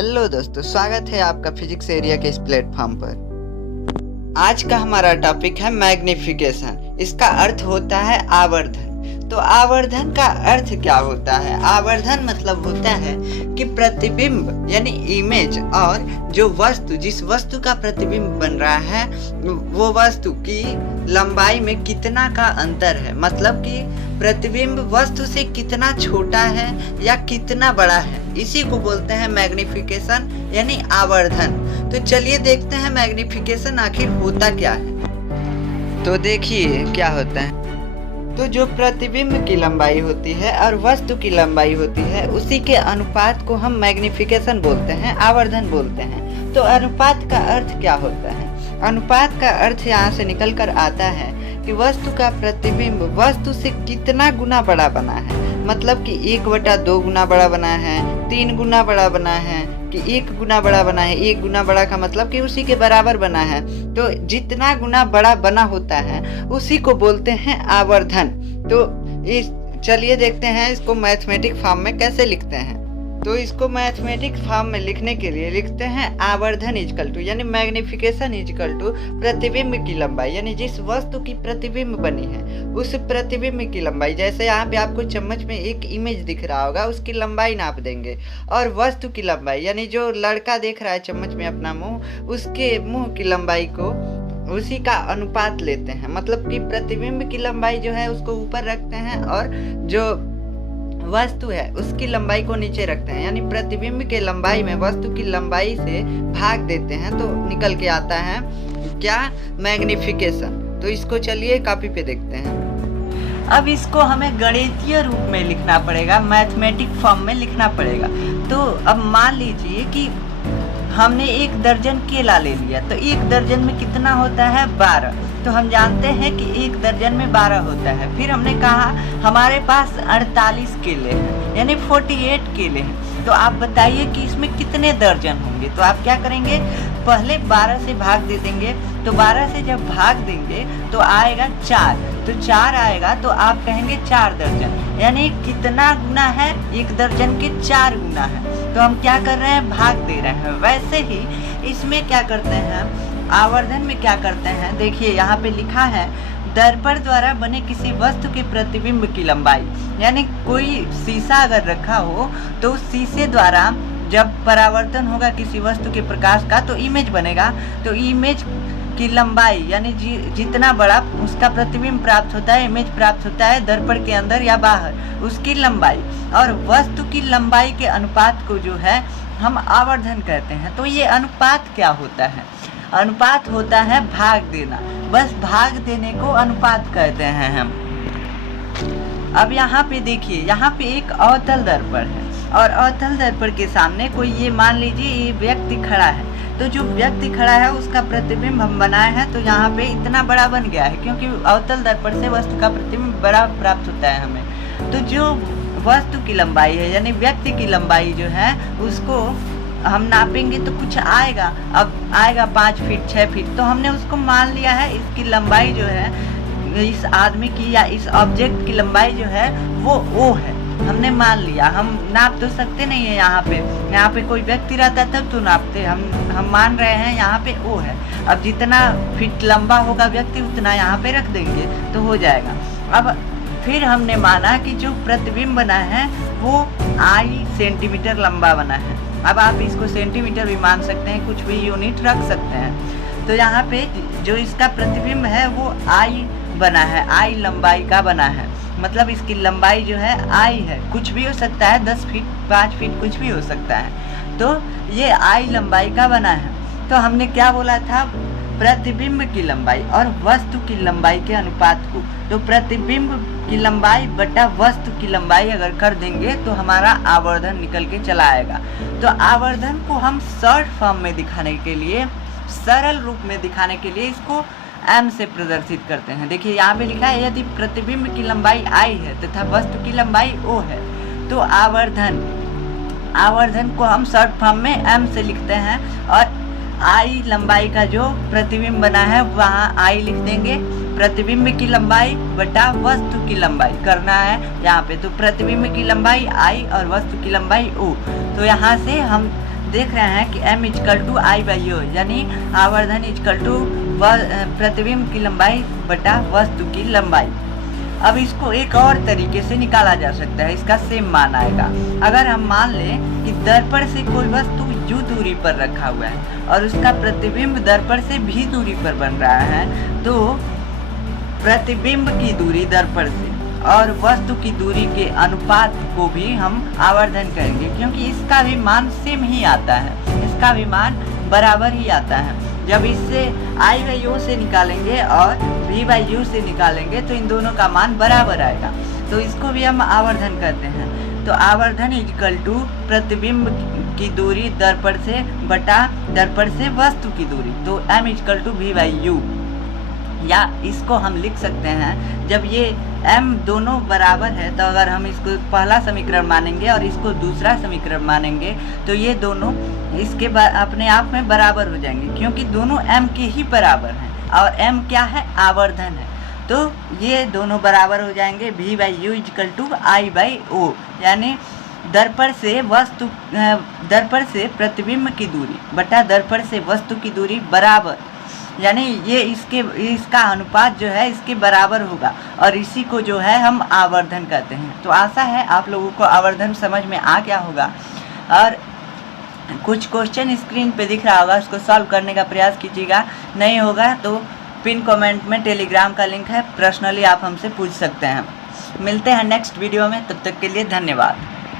Hello दोस्तों, स्वागत है आपका फिजिक्स एरिया के इस प्लेटफॉर्म पर। आज का हमारा टॉपिक है मैग्निफिकेशन। इसका अर्थ होता है आवर्धन। तो आवर्धन का अर्थ क्या होता है? आवर्धन मतलब होता है कि प्रतिबिंब यानी इमेज और जो वस्तु, जिस वस्तु का प्रतिबिंब बन रहा है वो वस्तु की लंबाई में कितना का अंतर है। मतलब कि प्रतिबिंब वस्तु से कितना छोटा है या कितना बड़ा है, इसी को बोलते हैं मैग्निफिकेशन यानी आवर्धन। तो चलिए देखते हैं मैग्निफिकेशन आखिर होता क्या है। तो देखिए क्या होता है। तो जो प्रतिबिंब की लंबाई होती है और वस्तु की लंबाई होती है, उसी के अनुपात को हम मैग्निफिकेशन बोलते हैं, आवर्धन बोलते हैं। तो अनुपात का अर्थ क्या होता है? अनुपात का अर्थ यहाँ से निकल कर आता है कि वस्तु का प्रतिबिंब वस्तु से कितना गुना बड़ा बना है। मतलब कि 1/2 गुना बड़ा बना है, 3 गुना बड़ा बना है, कि 1 गुना बड़ा बना है। 1 गुना बड़ा का मतलब कि उसी के बराबर बना है। तो जितना गुना बड़ा बना होता है उसी को बोलते हैं आवर्धन। तो चलिए देखते हैं इसको मैथमेटिक फॉर्म में कैसे लिखते हैं। तो इसको मैथमेटिक फॉर्म में लिखने के लिए लिखते हैं आवर्धन इजकल टू यानी मैग्निफिकेशन इजकल टू प्रतिबिंब की लंबाई, यानी जिस वस्तु की प्रतिबिंब बनी है उस प्रतिबिंब की लंबाई। जैसे यहाँ पे आपको चम्मच में एक इमेज दिख रहा होगा, उसकी लंबाई नाप देंगे। और वस्तु की लंबाई यानी जो लड़का देख रहा है चम्मच में अपना मुंह, उसके मुंह की लंबाई को उसी का अनुपात लेते हैं। मतलब कि प्रतिबिंब की लंबाई जो है उसको ऊपर रखते हैं और जो वस्तु है उसकी लंबाई को नीचे रखते हैं। यानी प्रतिबिंब के लंबाई में वस्तु की लंबाई से भाग देते हैं तो निकल के आता है क्या? मैग्निफिकेशन। तो इसको चलिए कॉपी पे देखते हैं। अब इसको हमें गणितीय रूप में लिखना पड़ेगा, मैथमेटिक फॉर्म में लिखना पड़ेगा। तो अब मान लीजिए कि हमने 1 दर्जन केला ले लिया, तो 1 दर्जन में कितना होता है? 12। तो हम जानते हैं कि 1 दर्जन में 12 होता है। फिर हमने कहा हमारे पास 48 केले हैं यानी 48 केले हैं। तो आप बताइए कि इसमें कितने दर्जन होंगे? तो आप क्या करेंगे, पहले 12 से भाग दे देंगे। तो 12 से जब भाग देंगे तो आएगा 4। तो 4 आएगा तो आप कहेंगे 4 दर्जन, यानी कितना गुना है? 1 दर्जन के 4 गुना है। तो हम क्या कर रहे हैं? भाग दे रहे हैं। वैसे ही इसमें क्या करते हैं, आवर्धन में क्या करते हैं? देखिए यहाँ पे लिखा है दर्पण द्वारा बने किसी वस्तु के प्रतिबिंब की लंबाई। यानी कोई शीशा अगर रखा हो तो उस शीशे द्वारा जब परावर्तन होगा किसी वस्तु के प्रकाश का तो इमेज बनेगा। तो इमेज की लंबाई यानी जितना बड़ा उसका प्रतिबिंब प्राप्त होता है, इमेज प्राप्त होता है दर्पण के अंदर या बाहर, उसकी लंबाई और वस्तु की लंबाई के अनुपात को जो है हम आवर्धन कहते हैं। तो ये अनुपात क्या होता है? अनुपात होता है भाग देना। बस भाग देने को अनुपात कहते हैं हम। अब यहाँ पे देखिए, यहाँ पे एक अवतल दर्पण है और अवतल दर्पण के सामने कोई, ये मान लीजिए ये व्यक्ति खड़ा है। तो जो व्यक्ति खड़ा है उसका प्रतिबिंब हम बनाए हैं, तो यहाँ पे इतना बड़ा बन गया है क्योंकि अवतल दर्पण से वस्तु का प्रतिबिंब बड़ा प्राप्त होता है हमें। तो जो वस्तु की लंबाई है यानी व्यक्ति की लंबाई जो है उसको हम नापेंगे तो कुछ आएगा। अब आएगा 5 फीट 6 फीट। तो हमने उसको मान लिया है इसकी लंबाई जो है, इस आदमी की या इस ऑब्जेक्ट की लंबाई जो है वो O है, हमने मान लिया। हम नाप तो सकते नहीं है यहाँ पे कोई व्यक्ति रहता तब तो नापते। हम मान रहे हैं यहाँ पे O है। अब जितना फीट लंबा होगा व्यक्ति उतना यहाँ पे रख देंगे तो हो जाएगा। अब फिर हमने माना कि जो प्रतिबिंब बना है वो I सेंटीमीटर लंबा बना है। अब आप इसको सेंटीमीटर भी मान सकते हैं, कुछ भी यूनिट रख सकते हैं। तो यहाँ पे जो इसका प्रतिबिंब है वो I बना है, I लंबाई का बना है। मतलब इसकी लंबाई जो है I है, कुछ भी हो सकता है, 10 फीट 5 फीट कुछ भी हो सकता है। तो ये I लंबाई का बना है। तो हमने क्या बोला था? प्रतिबिंब की लंबाई और वस्तु की लंबाई के अनुपात को। तो प्रतिबिंब की लंबाई बटा वस्तु की लंबाई अगर कर देंगे तो हमारा आवर्धन निकल के चला आएगा। तो आवर्धन को हम शॉर्ट फॉर्म में दिखाने के लिए, सरल रूप में दिखाने के लिए इसको m से प्रदर्शित करते हैं। देखिए यहाँ पे लिखा है यदि प्रतिबिंब की लंबाई I है तथा वस्तु की लंबाई O है तो आवर्धन को हम शॉर्ट फॉर्म में m से लिखते हैं और I लंबाई का जो प्रतिबिंब बना है वहाँ I लिख देंगे। प्रतिबिंब की लंबाई बटा वस्तु की लंबाई करना है यहाँ पे। तो प्रतिबिंब की लंबाई I और वस्तु की लंबाई O। तो यहाँ से हम देख रहे हैं कि m equal to I by u, यानी आवर्धन इजकल टू प्रतिबिंब की लंबाई बटा वस्तु की लंबाई। अब इसको एक और तरीके से निकाला जा सकता है, इसका सेम मान आएगा। अगर हम मान लें कि दर्पण से कोई वस्तु u दूरी पर रखा हुआ है और उसका प्रतिबिंब दर्पण से v दूरी पर बन रहा है, तो प्रतिबिंब की दूरी दर्पण से और वस्तु की दूरी के अनुपात को भी हम आवर्धन करेंगे, क्योंकि इसका भी मान सेम ही आता है, इसका भी मान बराबर ही आता है। जब इससे आई बाई यू से निकालेंगे और v बाई यू से निकालेंगे तो इन दोनों का मान बराबर आएगा, तो इसको भी हम आवर्धन करते हैं। तो आवर्धन इक्वल टू प्रतिबिंब की दूरी दर्पण से बटा दर्पण से वस्तु की दूरी, तो m equal to v by u. या इसको हम लिख सकते हैं, जब ये m दोनों बराबर है तो अगर हम इसको पहला समीकरण मानेंगे और इसको दूसरा समीकरण मानेंगे तो ये दोनों इसके अपने आप में बराबर हो जाएंगे, क्योंकि दोनों m के ही बराबर हैं और m क्या है, आवर्धन है। तो ये दोनों बराबर हो जाएंगे v by u equal to I by O, यानी दर्पण से प्रतिबिंब की दूरी बटा दर्पण से वस्तु की दूरी बराबर, यानी ये इसका अनुपात जो है इसके बराबर होगा, और इसी को जो है हम आवर्धन कहते हैं। तो आशा है आप लोगों को आवर्धन समझ में आ गया होगा, और कुछ क्वेश्चन स्क्रीन पे दिख रहा होगा, उसको सॉल्व करने का प्रयास कीजिएगा। नहीं होगा तो पिन कमेंट में टेलीग्राम का लिंक है, पर्सनली आप हमसे पूछ सकते हैं। मिलते हैं नेक्स्ट वीडियो में, तब तक के लिए धन्यवाद।